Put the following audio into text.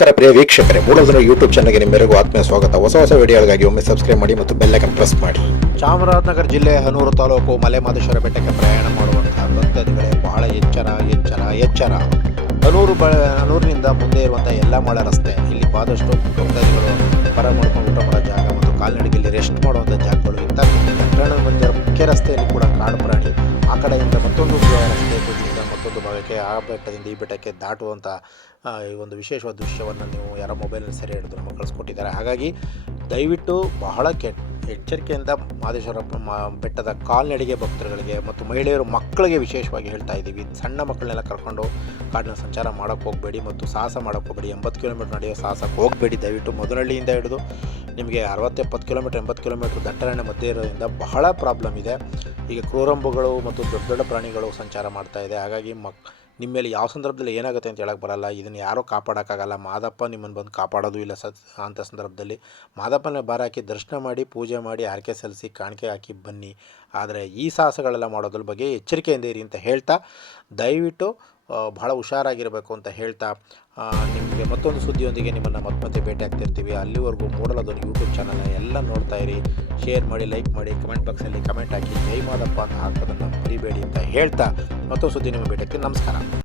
ನಮಸ್ಕಾರ ಪ್ರಿಯ ವೀಕ್ಷಕರೇ ಮೂಡೋದ್ರ ಯೂಟ್ಯೂಬ್ ಚಾನಲ್ಗೆ ನಿಮ್ಮೆಲ್ಲರಿಗೂ ಆತ್ಮೀಯ ಸ್ವಾಗತ. ಹೊಸ ಹೊಸ ವಿಡಿಯೋಗಳಿಗಾಗಿ ಒಮ್ಮೆ ಸಬ್ಸ್ಕ್ರೈಬ್ ಮಾಡಿ ಮತ್ತು ಬೆಲ್ಲೈಕನ್ ಪ್ರೆಸ್ ಮಾಡಿ. ಚಾಮರಾಜನಗರ ಜಿಲ್ಲೆ ಹನೂರು ತಾಲೂಕು ಮಲೆಮಹದೇಶ್ವರ ಬೆಟ್ಟಕ್ಕೆ ಪ್ರಯಾಣ ಮಾಡುವಂತಹ ಭಕ್ತಾದಿಗಳೇ, ಬಹಳ ಎಚ್ಚರ ಎಚ್ಚರ ಎಚ್ಚರ. ಹನೂರು ಬ, ಹನೂರಿನಿಂದ ಮುಂದೆ ಇರುವಂಥ ಎಲ್ಲ ಮಾಳ ರಸ್ತೆ. ಇಲ್ಲಿ ಆದಷ್ಟು ಭಕ್ತಾದಿಗಳು ಪರ ಮಾಡ್ಕೊಂಡು ಊಟ ಮಾಡೋ ಜಾಗ ಮತ್ತು ಕಾಲ್ನಡಿಗೆಯಲ್ಲಿ ರೆಸ್ಟ್ ಮಾಡುವಂಥ ಜಾಗಗಳು ಇಂಥ. ಬಂದಿರೋ ಮುಖ್ಯ ರಸ್ತೆಯಲ್ಲಿ ಕೂಡ ಕಾಡು ಪ್ರಾಣಿ ಆ ಕಡೆಯಿಂದ ಮತ್ತೊಂದು ರಸ್ತೆ ಬದಿಯಿಂದ ಮತ್ತೊಂದು ಭಾಗಕ್ಕೆ ಆ ಬೆಟ್ಟದಿಂದ ಈ ಬೆಟ್ಟಕ್ಕೆ ದಾಟುವಂಥ ಈ ಒಂದು ವಿಶೇಷವಾದ ದೃಶ್ಯವನ್ನು ನೀವು ಯಾರೋ ಮೊಬೈಲ್ನಲ್ಲಿ ಸೆರೆ ಹಿಡಿದು ನಮಗೆ ಕಳಿಸ್ಕೊಟ್ಟಿದ್ದಾರೆ. ಹಾಗಾಗಿ ದಯವಿಟ್ಟು ಬಹಳ ಕೆಟ್ಟ ಎಚ್ಚರಿಕೆಯಿಂದ ಮಹದೇಶ್ವರಪ್ಪ ಬೆಟ್ಟದ ಕಾಲ್ನಡಿಗೆ ಭಕ್ತರುಗಳಿಗೆ ಮತ್ತು ಮಹಿಳೆಯರು ಮಕ್ಕಳಿಗೆ ವಿಶೇಷವಾಗಿ ಹೇಳ್ತಾ ಇದ್ದೀವಿ. ಸಣ್ಣ ಮಕ್ಕಳನ್ನೆಲ್ಲ ಕರ್ಕೊಂಡು ಕಾಡಿನ ಸಂಚಾರ ಮಾಡೋಕ್ಕೆ ಹೋಗಬೇಡಿ ಮತ್ತು ಸಾಹಸ ಮಾಡೋಕ್ಕೆ ಹೋಗಬೇಡಿ. ಎಂಬತ್ತು ಕಿಲೋಮೀಟರ್ ನಡೆಯೋ ಸಾಹಸಕ್ಕೆ ಹೋಗಬೇಡಿ. ದಯವಿಟ್ಟು ಮೊದಲಹಳ್ಳಿಯಿಂದ ಹಿಡಿದು ನಿಮಗೆ ಅರವತ್ತು ಎಪ್ಪತ್ತು ಕಿಲೋಮೀಟ್ರ್, ಎಂಬತ್ತು ಕಿಲೋಮೀಟ್ರ್ ದಟ್ಟರಣೆ ಮಧ್ಯೆ ಇರೋದ್ರಿಂದ ಬಹಳ ಪ್ರಾಬ್ಲಮ್ ಇದೆ. ಈಗ ಕ್ರೂರಂಬುಗಳು ಮತ್ತು ದೊಡ್ಡ ದೊಡ್ಡ ಪ್ರಾಣಿಗಳು ಸಂಚಾರ ಮಾಡ್ತಾ ಇದೆ. ಹಾಗಾಗಿ ಮಕ್ ನಿಮ್ಮ ಮೇಲೆ ಯಾವ ಸಂದರ್ಭದಲ್ಲಿ ಏನಾಗುತ್ತೆ ಅಂತ ಹೇಳಕ್ಕೆ ಬರಲ್ಲ. ಇದನ್ನು ಯಾರೂ ಕಾಪಾಡೋಕ್ಕಾಗಲ್ಲ. ಮಾದಪ್ಪ ನಿಮ್ಮನ್ನು ಬಂದು ಕಾಪಾಡೋದು ಇಲ್ಲ ಸತ್ ಅಂಥ ಸಂದರ್ಭದಲ್ಲಿ ಮಾದಪ್ಪನ ಬಾರ ಹಾಕಿ ದರ್ಶನ ಮಾಡಿ, ಪೂಜೆ ಮಾಡಿ, ಹರಕೆ ಸಲ್ಲಿಸಿ, ಕಾಣಿಕೆ ಹಾಕಿ ಬನ್ನಿ. ಆದರೆ ಈ ಸಾಹಸಗಳೆಲ್ಲ ಮಾಡೋದ್ರ ಬಗ್ಗೆ ಎಚ್ಚರಿಕೆಯಿಂದ ಇರಿ ಅಂತ ಹೇಳ್ತಾ ದಯವಿಟ್ಟು ಬಹಳ ಹುಷಾರಾಗಿರಬೇಕು ಅಂತ ಹೇಳ್ತಾ ನಿಮಗೆ ಮತ್ತೊಂದು ಸುದ್ದಿಯೊಂದಿಗೆ ನಿಮ್ಮನ್ನು ಮತ್ತೆ ಮತ್ತೆ ಭೇಟಿ ಆಗ್ತಿರ್ತೀವಿ ಅಲ್ಲಿವರೆಗೂ ಮೂಡಲದೊಂದು ಯೂಟ್ಯೂಬ್ ಚಾನಲ್ನ ಎಲ್ಲ ನೋಡ್ತಾ ಇರಿ. ಶೇರ್ ಮಾಡಿ ಲೈಕ್ ಮಾಡಿ ಕಮೆಂಟ್ ಬಾಕ್ಸಲ್ಲಿ ಕಮೆಂಟ್ ಹಾಕಿ. ಜೈ ಮಾದಪ್ಪ ಅಂತ ಹಾಕೋದನ್ನು ಮರಿಬೇಡಿ ಅಂತ ಹೇಳ್ತಾ ಮತ್ತೊಂದು ಸುದ್ದಿ ನಿಮಗೆ ಭೇಟಿ ನಮಸ್ಕಾರ.